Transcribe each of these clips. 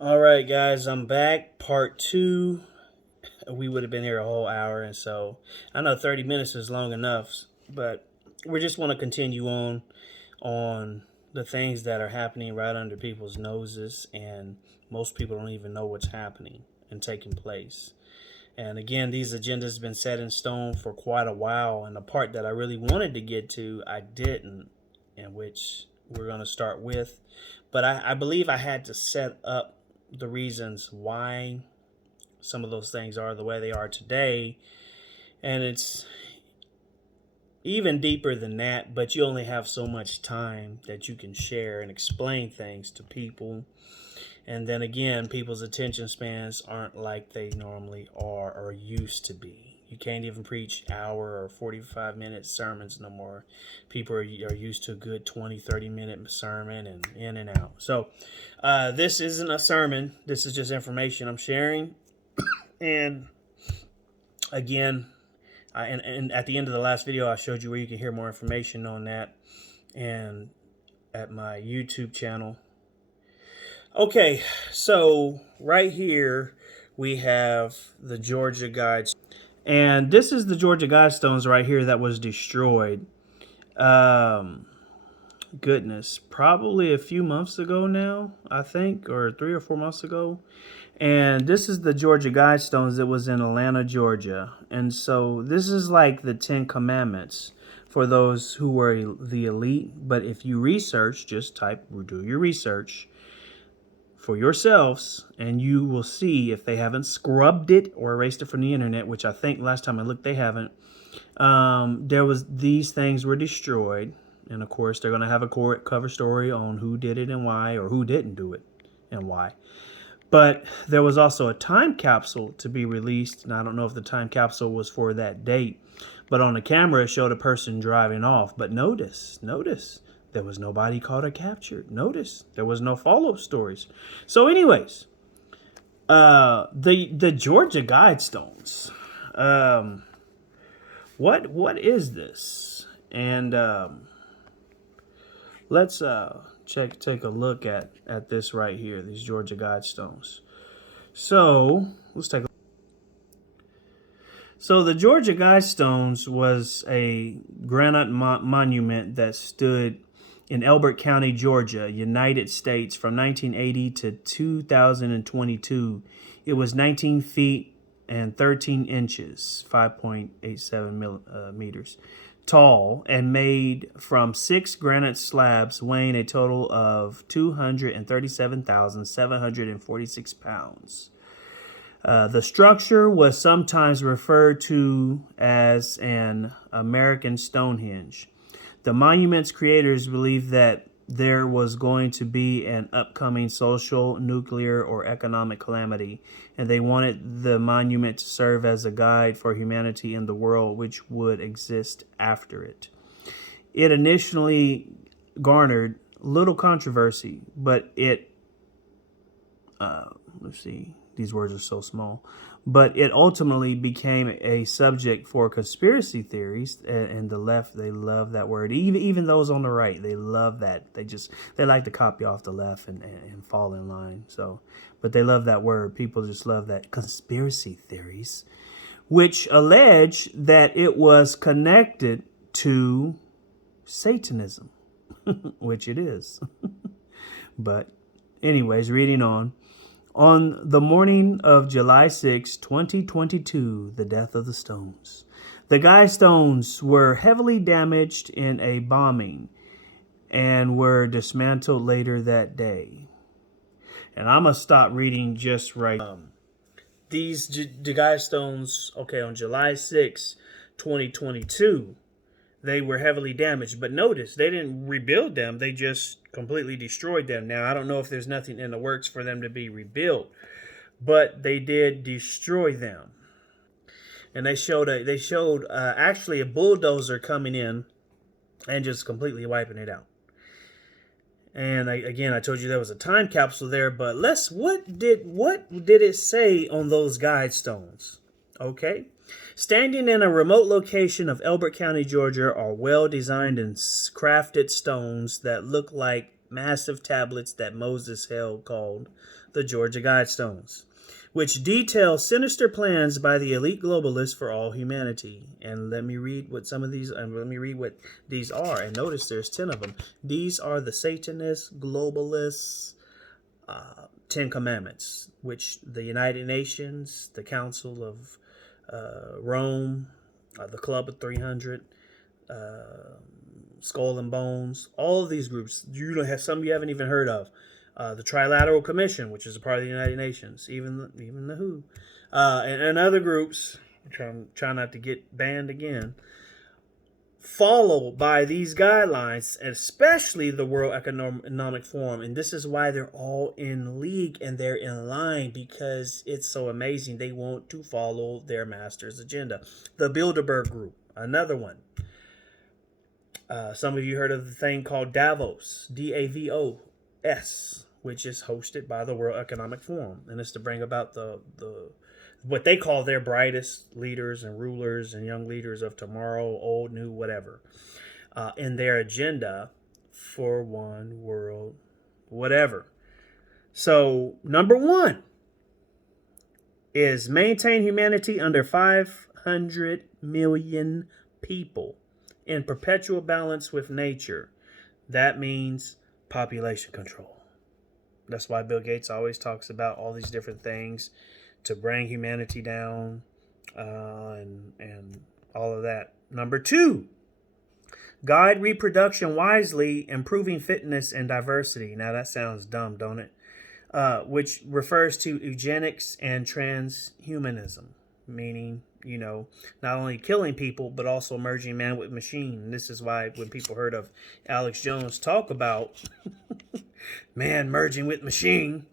All right, guys, I'm back. Part two. We would have been here a whole hour, and so I know 30 minutes is long enough, but we just want to continue on the things that are happening right under people's noses, and most people don't even know what's happening and taking place. And again, these agendas have been set in stone for quite a while, and the part that I really wanted to get to, I didn't, and which we're going to start with. But I believe I had to set up the reasons why some of those things are the way they are today. And it's even deeper than that, but you only have so much time that you can share and explain things to people. And then again, people's attention spans aren't like they normally are or used to be. You can't even preach hour or 45-minute sermons no more. People are used to a good 20, 30-minute sermon and in and out. So this isn't a sermon. This is just information I'm sharing. And again, and at the end of the last video, I showed you where you can hear more information on that and at my YouTube channel. Okay, so right here we have the Georgia Guides. And this is the Georgia Guidestones right here that was destroyed. Goodness, probably a few months ago now, I think, or 3 or 4 months ago. And this is the Georgia Guidestones that was in Atlanta, Georgia. And so this is like the 10 Commandments for those who were the elite. But if you research, just do your research for yourselves, and you will see if they haven't scrubbed it or erased it from the internet, which I think last time I looked, they haven't. These things were destroyed. And of course, they're going to have a cover story on who did it and why, or who didn't do it and why. But there was also a time capsule to be released, and I don't know if the time capsule was for that date. But on the camera, it showed a person driving off. But notice, there was nobody caught or captured. Notice, there was no follow-up stories. So anyways, the Georgia Guidestones. What is this? And let's take a look at this right here, these Georgia Guidestones. So let's take a So the Georgia Guidestones was a granite monument that stood in Elbert County, Georgia, United States from 1980 to 2022. It was 19 feet and 13 inches, 5.87 meters tall, and made from 6 granite slabs weighing a total of 237,746 pounds. The structure was sometimes referred to as an American Stonehenge. The monument's creators believed that there was going to be an upcoming social, nuclear, or economic calamity, and they wanted the monument to serve as a guide for humanity in the world which would exist after it. It initially garnered little controversy, but let's see, these words are so small, but it ultimately became a subject for conspiracy theories. And the left, they love that word. Even those on the right, they love that. They like to copy off the left and fall in line. So, but they love that word. People just love that. Conspiracy theories, which allege that it was connected to Satanism, which it is. But anyways, reading on. On the morning of July 6, 2022, the death of the Stones. The Guidestones were heavily damaged in a bombing and were dismantled later that day. And I'm going to stop reading just right. The Guidestones, okay, on July 6, 2022, they were heavily damaged. But notice, they didn't rebuild them. They just completely destroyed them. Now, I don't know if there's nothing in the works for them to be rebuilt, but they did destroy them. And they showed actually a bulldozer coming in and just completely wiping it out. And I told you there was a time capsule there, but what did it say on those Guidestones? Okay. Standing in a remote location of Elbert County, Georgia, are well-designed and crafted stones that look like massive tablets that Moses held called the Georgia Guidestones, which detail sinister plans by the elite globalists for all humanity. And let me read what these are. And notice there's 10 of them. These are the Satanists, globalists, 10 Commandments, which the United Nations, the Council of Rome, the Club of 300, Skull and Bones, all of these groups, you don't have some you haven't even heard of. The Trilateral Commission, which is a part of the United Nations, even the WHO, and other groups. Try not to get banned again. Follow by these guidelines, especially the World Economic Forum, and this is why they're all in league and they're in line, because it's so amazing. They want to follow their master's agenda. The Bilderberg Group, another one. Some of you heard of the thing called Davos, DAVOS, which is hosted by the World Economic Forum, and it's to bring about the what they call their brightest leaders and rulers and young leaders of tomorrow, old, new, whatever, in their agenda for one world, whatever. So number one is maintain humanity under 500 million people in perpetual balance with nature. That means population control. That's why Bill Gates always talks about all these different things to bring humanity down, and all of that. Number two, guide reproduction wisely, improving fitness and diversity. Now that sounds dumb, don't it? Which refers to eugenics and transhumanism, meaning, not only killing people, but also merging man with machine. This is why when people heard of Alex Jones talk about man merging with machine,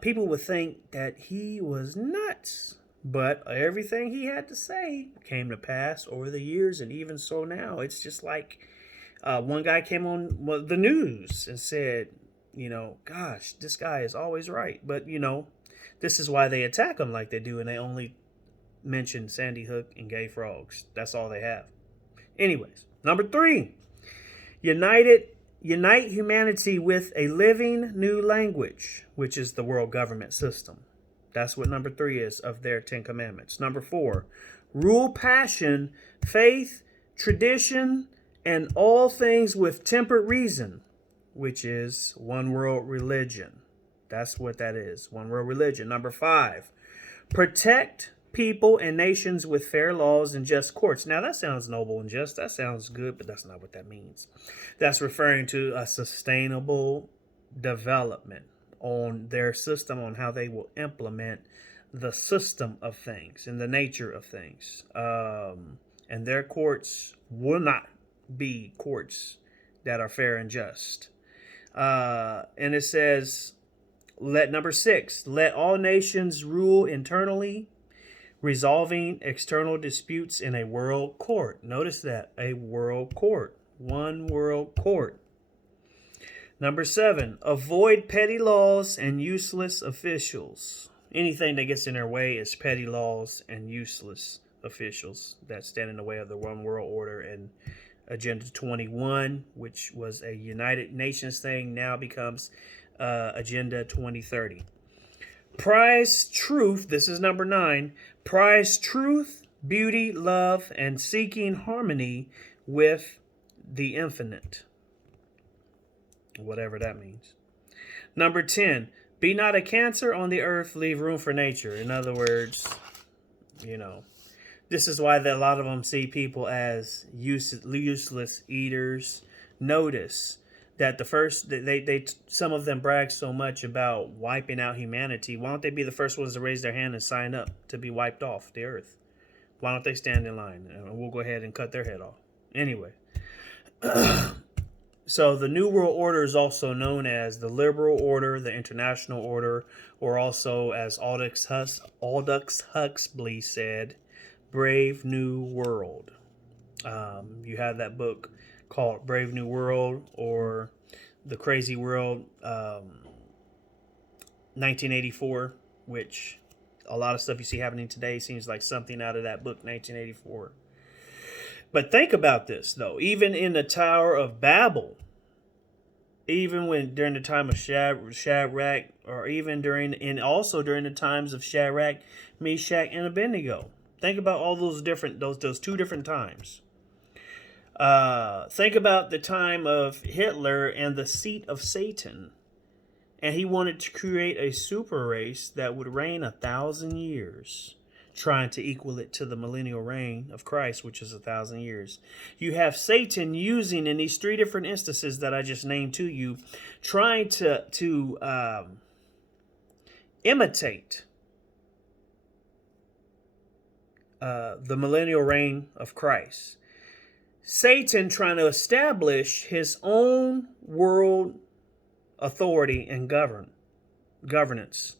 people would think that he was nuts. But everything he had to say came to pass over the years, and even so now. It's just like one guy came on the news and said, gosh, this guy is always right. But, this is why they attack him like they do, and they only mention Sandy Hook and gay frogs. That's all they have. Anyways, number three, unite humanity with a living new language, which is the world government system. That's what number 3 is of their 10 commandments. Number 4, rule passion, faith, tradition, and all things with tempered reason, which is one world religion. That's what that is, one world religion. Number 5, protect people and nations with fair laws and just courts. Now that sounds noble and just. That sounds good, but that's not what that means. That's referring to a sustainable development on their system, on how they will implement the system of things and the nature of things. And their courts will not be courts that are fair and just. And it says, number 6, let all nations rule internally, resolving external disputes in a world court. Notice that, a world court, one world court. Number 7, avoid petty laws and useless officials. Anything that gets in their way is petty laws and useless officials that stand in the way of the one world order. And Agenda 21, which was a United Nations thing, now becomes Agenda 2030. Prize truth, this is number 9, prize truth, beauty, love, and seeking harmony with the infinite. Whatever that means. Number 10, be not a cancer on the earth, leave room for nature. In other words, this is why a lot of them see people as useless eaters. Notice that some of them brag so much about wiping out humanity. Why don't they be the first ones to raise their hand and sign up to be wiped off the earth? Why don't they stand in line? And we'll go ahead and cut their head off. Anyway. So the New World Order is also known as the Liberal Order, the International Order, or also as Aldous Huxley said, Brave New World. You have that book called Brave New World, or The Crazy World, 1984, which a lot of stuff you see happening today seems like something out of that book, 1984. But think about this, though. Even in the Tower of Babel, even when during the time of Shadrach, or even during the times of Shadrach, Meshach, and Abednego. Think about all those two different times. Think about the time of Hitler and the seat of Satan, and he wanted to create a super race that would reign 1,000 years, trying to equal it to the millennial reign of Christ, which is 1,000 years. You have Satan using, in these three different instances that I just named to you, trying to imitate the millennial reign of Christ. Satan trying to establish his own world authority and governance,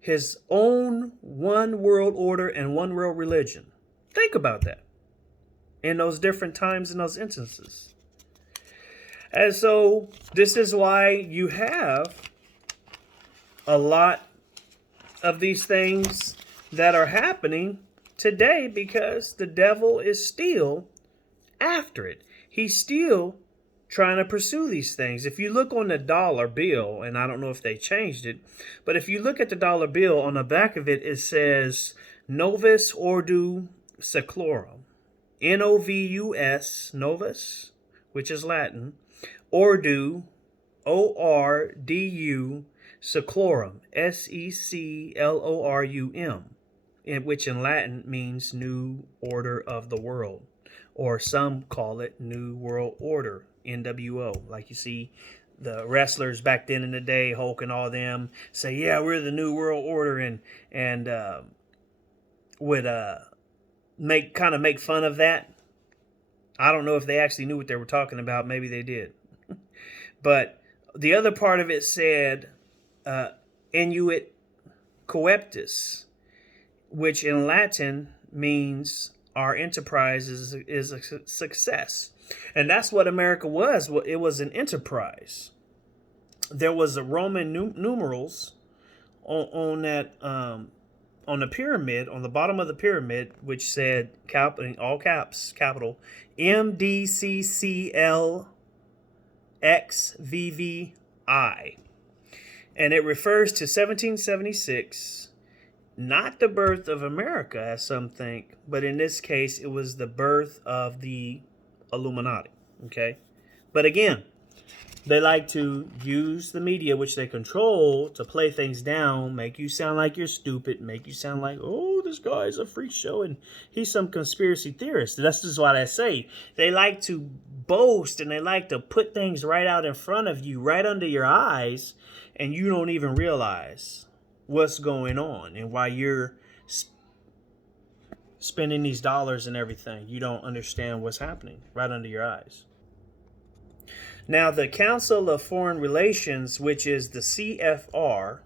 his own one world order and one world religion. Think about that in those different times, in those instances. And so this is why you have a lot of these things that are happening today, because the devil is still after it. He's still trying to pursue these things. If you look on the dollar bill, and I don't know if they changed it, but if you look at the dollar bill, on the back of it, it says Novus Ordo Seclorum. Novus, Novus, which is Latin, Ordo, Ordu, Seclorum, Seclorum, which in Latin means New Order of the World, or some call it New World Order, NWO. Like you see the wrestlers back then in the day, Hulk and all them, say, yeah, we're the New World Order, and would make fun of that. I don't know if they actually knew what they were talking about. Maybe they did. But the other part of it said Inuit Coeptus, which in Latin means our enterprise is a success. And that's what America was. It was an enterprise. There was a Roman numerals on that on the pyramid, on the bottom of the pyramid, which said, in all caps, capital, MDCCLXVVI. And it refers to 1776, not the birth of America, as some think, but in this case, it was the birth of the Illuminati. Okay? But again, they like to use the media, which they control, to play things down, make you sound like you're stupid, make you sound like, oh, this guy's a freak show and he's some conspiracy theorist. That's just what I say. They like to boast and they like to put things right out in front of you, right under your eyes, and you don't even realize what's going on and why you're spending these dollars and everything. You don't understand what's happening right under your eyes. Now, the Council of Foreign Relations, which is the CFR,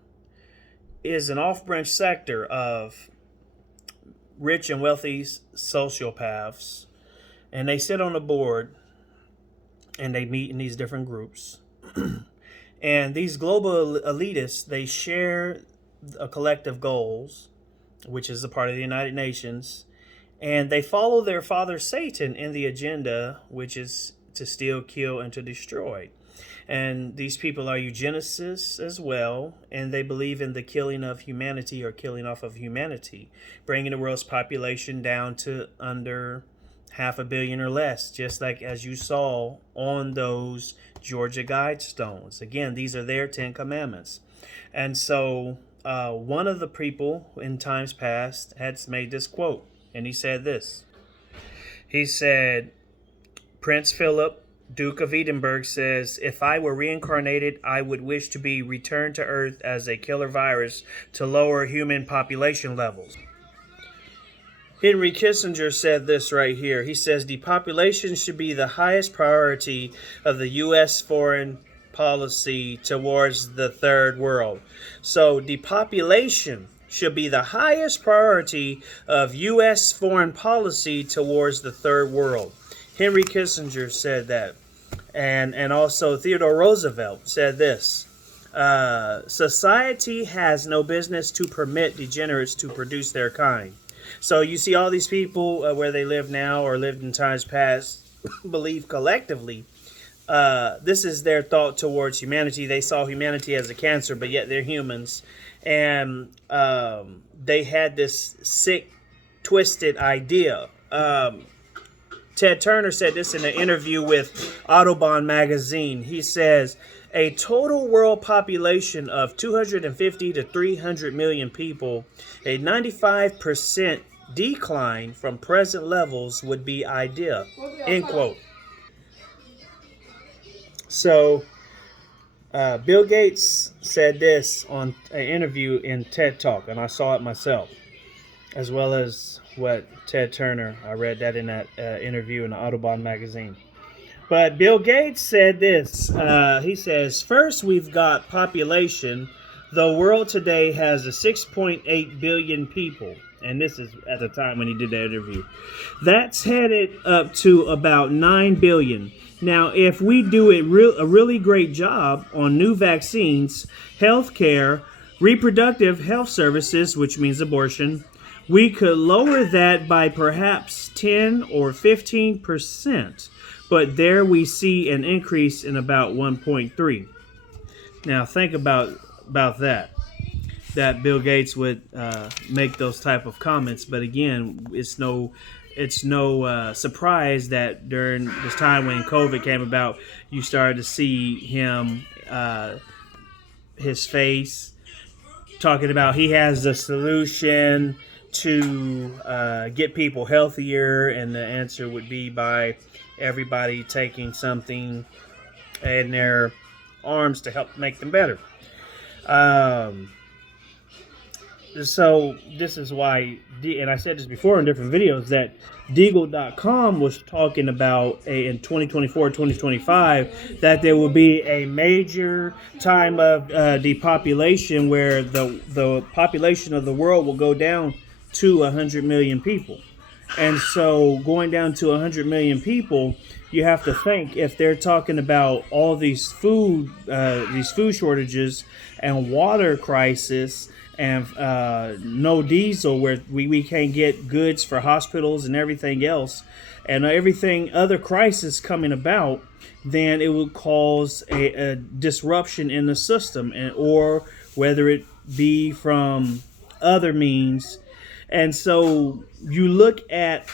is an off-branch sector of rich and wealthy sociopaths, and they sit on a board and they meet in these different groups. And these global elitists, they share a collective goals, which is a part of the United Nations, and they follow their father Satan in the agenda, which is to steal, kill, and to destroy. And these people are eugenicists as well, and they believe in the killing of humanity, or killing off of humanity, bringing the world's population down to under 500 million or less, just like as you saw on those Georgia Guidestones. Again, these are their 10 commandments. And so one of the people in times past had made this quote, and he said this. He said, Prince Philip, Duke of Edinburgh, says, if I were reincarnated, I would wish to be returned to Earth as a killer virus to lower human population levels. Henry Kissinger said this right here. He says, depopulation should be the highest priority of the U.S. foreign policy towards the third world. So depopulation should be the highest priority of U.S. foreign policy towards the third world. Henry Kissinger said that. And also Theodore Roosevelt said this. Society has no business to permit degenerates to produce their kind. So you see all these people where they live now or lived in times past believe collectively this is their thought towards humanity. They saw humanity as a cancer, but yet they're humans, and they had this sick, twisted idea. Ted Turner said this in an interview with Autobahn magazine. He says a total world population of 250 to 300 million people, a 95% decline from present levels would be ideal. End quote. So Bill Gates said this on an interview in TED Talk, and I saw it myself, as well as what Ted Turner. I read that in that interview in the Autobahn magazine. But Bill Gates said this. He says, first, we've got population. The world today has a 6.8 billion people. And this is at the time when he did that interview. That's headed up to about 9 billion. Now, if we do a really great job on new vaccines, healthcare, reproductive health services, which means abortion, we could lower that by perhaps 10 or 15%. But there we see an increase in about 1.3. Now think about that. That Bill Gates would make those type of comments, but again, it's no surprise that during this time when COVID came about, you started to see him, his face, talking about he has the solution to get people healthier, and the answer would be by everybody taking something in their arms to help make them better. So this is why, and I said this before in different videos, that Deagle.com was talking about in 2024, 2025, that there will be a major time of depopulation where the population of the world will go down to 100 million people. And so going down to 100 million people, you have to think, if they're talking about all these food shortages and water crisis and no diesel, where we can't get goods for hospitals and everything else, and everything other crisis coming about, then it would cause a disruption in the system, or whether it be from other means. And so you look at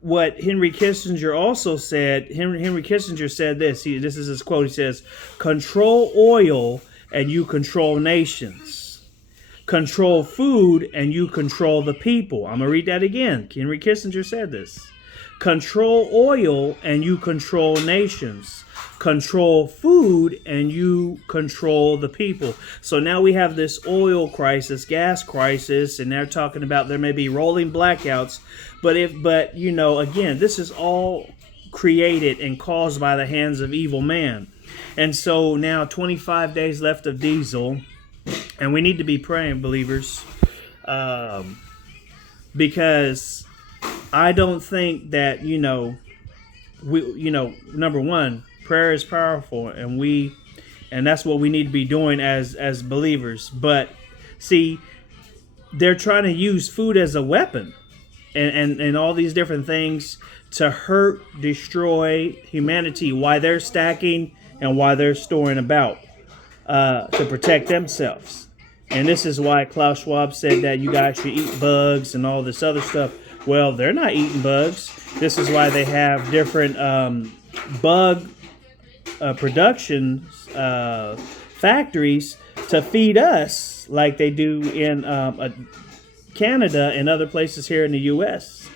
what Henry Kissinger also said. Henry Kissinger said this. This is his quote. He says, "Control oil and you control nations. Control food and you control the people." I'm going to read that again. Henry Kissinger said this. Control oil and you control nations. Control food and you control the people. So now we have this oil crisis, gas crisis, and they're talking about there may be rolling blackouts. But again, this is all created and caused by the hands of evil man. And so now 25 days left of diesel, and we need to be praying, believers, because I don't think that, number one, prayer is powerful, and that's what we need to be doing as believers. But see, they're trying to use food as a weapon, and all these different things to hurt, destroy humanity. Why they're stacking and why they're storing about to protect themselves. And this is why Klaus Schwab said that you guys should eat bugs and all this other stuff. Well, they're not eating bugs. This is why they have different bug production factories to feed us, like they do in Canada and other places here in the U.S.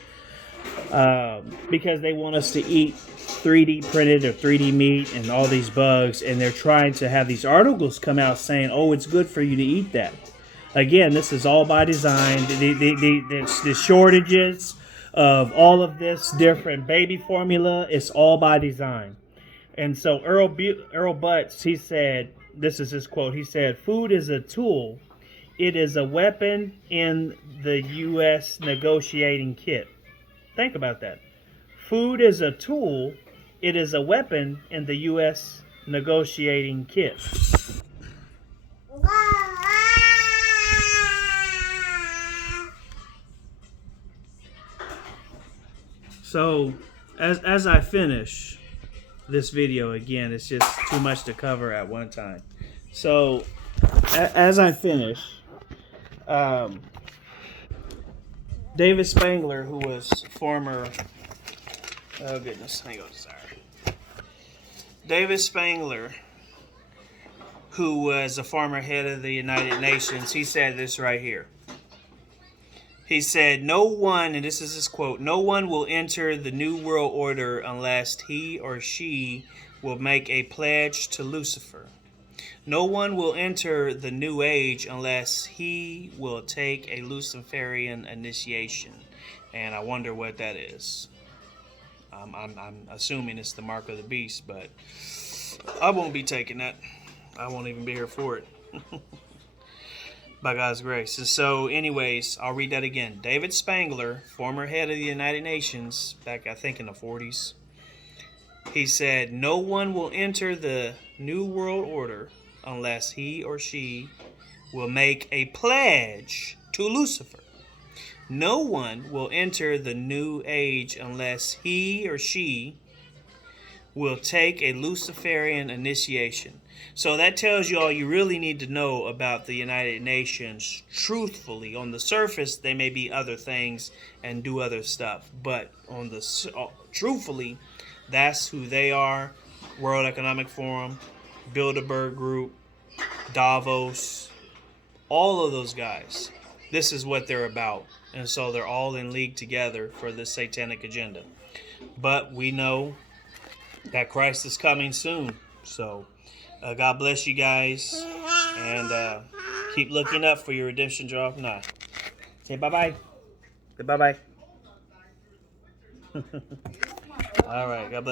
Because they want us to eat 3D printed or 3D meat and all these bugs, and they're trying to have these articles come out saying, "Oh, it's good for you to eat that." Again, this is all by design. The shortages of all of this different baby formula, it's all by design. And so Earl Butz, he said, this is his quote, he said, "Food is a tool. It is a weapon in the U.S. negotiating kit." Think about that. Food is a tool. It is a weapon in the U.S. negotiating kit. So, as I finish, this video again. It's just too much to cover at one time. So, as I finish, David Spangler, who was former, oh goodness, hang on, sorry. David Spangler, who was a former head of the United Nations, he said this right here. He said, no one, and this is his quote, no one will enter the New World Order unless he or she will make a pledge to Lucifer. No one will enter the New Age unless he will take a Luciferian initiation. And I wonder what that is. I'm assuming it's the mark of the beast, but I won't be taking that. I won't even be here for it. By God's grace. And so, anyways, I'll read that again. David Spangler, former head of the United Nations, back I think in the 40s, he said, no one will enter the New World Order unless he or she will make a pledge to Lucifer. No one will enter the New Age unless he or she will take a Luciferian initiation. So that tells you all you really need to know about the United Nations. Truthfully, on the surface, they may be other things and do other stuff, but on the truthfully, that's who they are. World Economic Forum, Bilderberg Group, Davos, all of those guys. This is what they're about, and so they're all in league together for this satanic agenda. But we know that Christ is coming soon, so God bless you guys, and keep looking up for your redemption draw. Nah. Say bye-bye. Say bye-bye. All right, God bless.